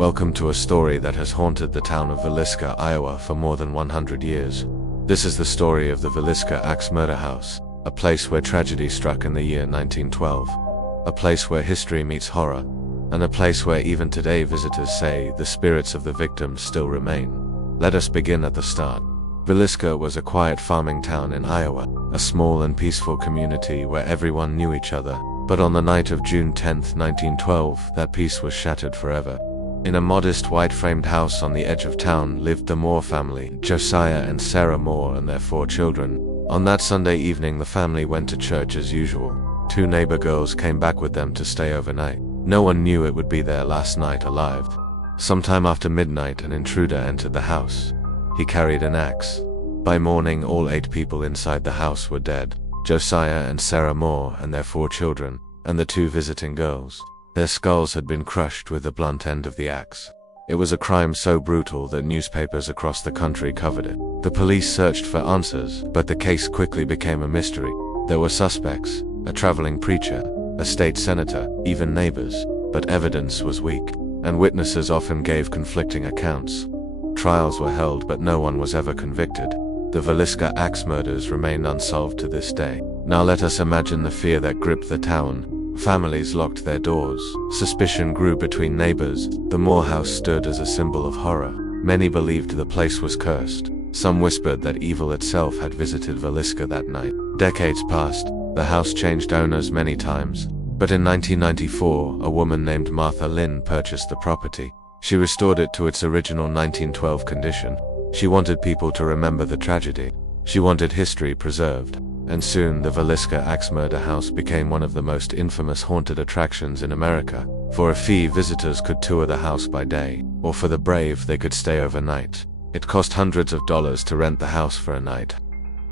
Welcome to a story that has haunted the town of Villisca, Iowa for more than 100 years. This is the story of the Villisca Axe Murder House, a place where tragedy struck in the year 1912. A place where history meets horror, and a place where even today visitors say the spirits of the victims still remain. Let us begin at the start. Villisca was a quiet farming town in Iowa, a small and peaceful community where everyone knew each other. But on the night of June 10, 1912, that peace was shattered forever. In a modest white-framed house on the edge of town lived the Moore family, Josiah and Sarah Moore and their 4 children. On that Sunday evening the family went to church as usual. 2 neighbor girls came back with them to stay overnight. No one knew it would be their last night alive. Sometime after midnight an intruder entered the house. He carried an axe. By morning all 8 people inside the house were dead. Josiah and Sarah Moore and their 4 children, and the 2 visiting girls. Their skulls had been crushed with the blunt end of the axe. It was a crime so brutal that newspapers across the country covered it. The police searched for answers, but the case quickly became a mystery. There were suspects, a traveling preacher, a state senator, even neighbors, but evidence was weak, and witnesses often gave conflicting accounts. Trials were held but no one was ever convicted. The Villisca Axe murders remain unsolved to this day. Now let us imagine the fear that gripped the town. Families locked their doors. Suspicion grew between neighbors. The Moore house stood as a symbol of horror. Many believed the place was cursed. Some whispered that evil itself had visited Villisca that night. Decades passed. The house changed owners many times. But in 1994, a woman named Martha Linn purchased the property. She restored it to its original 1912 condition. She wanted people to remember the tragedy. She wanted history preserved. And soon the Villisca Axe Murder House became one of the most infamous haunted attractions in America. For a fee, visitors could tour the house by day, or for the brave, they could stay overnight. It cost hundreds of dollars to rent the house for a night.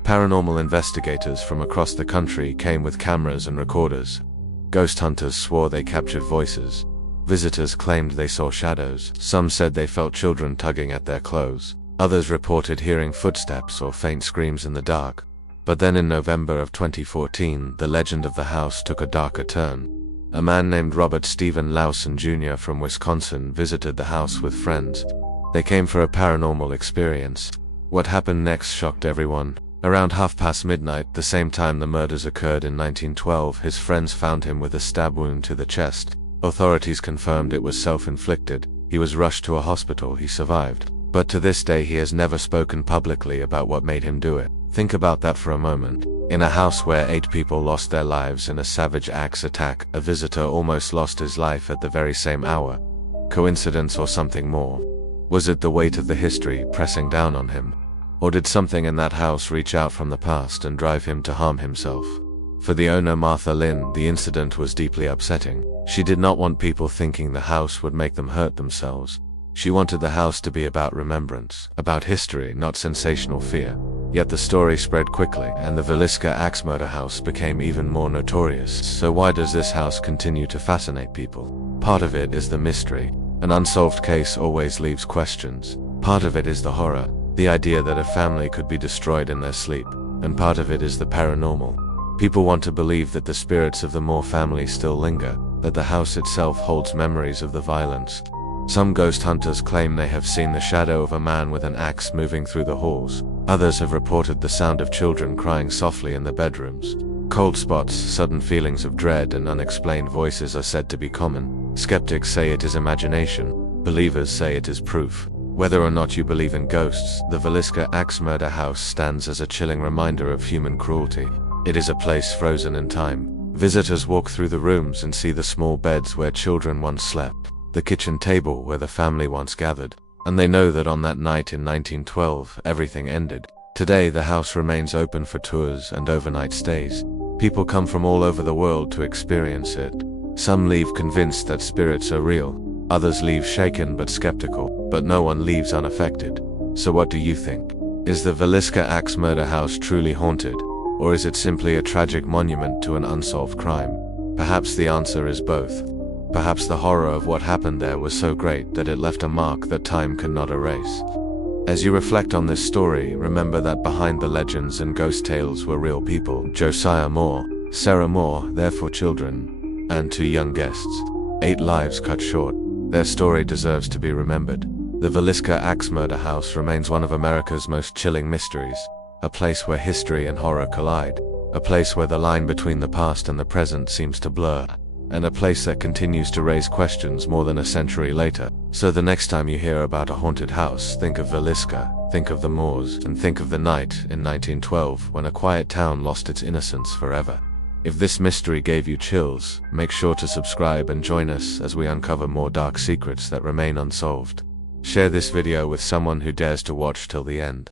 Paranormal investigators from across the country came with cameras and recorders. Ghost hunters swore they captured voices. Visitors claimed they saw shadows. Some said they felt children tugging at their clothes. Others reported hearing footsteps or faint screams in the dark. But then in November of 2014, the legend of the house took a darker turn. A man named Robert Stephen Lawson Jr. from Wisconsin visited the house with friends. They came for a paranormal experience. What happened next shocked everyone. Around midnight, the same time the murders occurred in 1912, his friends found him with a stab wound to the chest. Authorities confirmed it was self-inflicted. He was rushed to a hospital. He survived. But to this day he has never spoken publicly about what made him do it. Think about that for a moment. In a house where 8 people lost their lives in a savage axe attack, a visitor almost lost his life at the very same hour. Coincidence or something more? Was it the weight of the history pressing down on him? Or did something in that house reach out from the past and drive him to harm himself? For the owner, Martha Linn, the incident was deeply upsetting. She did not want people thinking the house would make them hurt themselves. She wanted the house to be about remembrance, about history, not sensational fear. Yet the story spread quickly, and the Villisca Axe Murder House became even more notorious. So why does this house continue to fascinate people? Part of it is the mystery. An unsolved case always leaves questions. Part of it is the horror, the idea that a family could be destroyed in their sleep. And part of it is the paranormal. People want to believe that the spirits of the Moore family still linger, that the house itself holds memories of the violence. Some ghost hunters claim they have seen the shadow of a man with an axe moving through the halls. Others have reported the sound of children crying softly in the bedrooms. Cold spots, sudden feelings of dread, and unexplained voices are said to be common. Skeptics say it is imagination. Believers say it is proof. Whether or not you believe in ghosts, the Villisca Axe Murder House stands as a chilling reminder of human cruelty. It is a place frozen in time. Visitors walk through the rooms and see the small beds where children once slept, the kitchen table where the family once gathered, and they know that on that night in 1912, everything ended. Today, the house remains open for tours and overnight stays. People come from all over the world to experience it. Some leave convinced that spirits are real. Others leave shaken but skeptical, but no one leaves unaffected. So what do you think? Is the Villisca Axe Murder House truly haunted, or is it simply a tragic monument to an unsolved crime? Perhaps the answer is both. Perhaps the horror of what happened there was so great that it left a mark that time cannot erase. As you reflect on this story, remember that behind the legends and ghost tales were real people. Josiah Moore, Sarah Moore, their 4 children, and 2 young guests. 8 lives cut short. Their story deserves to be remembered. The Villisca Axe Murder House remains one of America's most chilling mysteries, a place where history and horror collide, a place where the line between the past and the present seems to blur, and a place that continues to raise questions more than a century later. So the next time you hear about a haunted house, think of Villisca, think of the Moors, and think of the night in 1912 when a quiet town lost its innocence forever. If this mystery gave you chills, make sure to subscribe and join us as we uncover more dark secrets that remain unsolved. Share this video with someone who dares to watch till the end.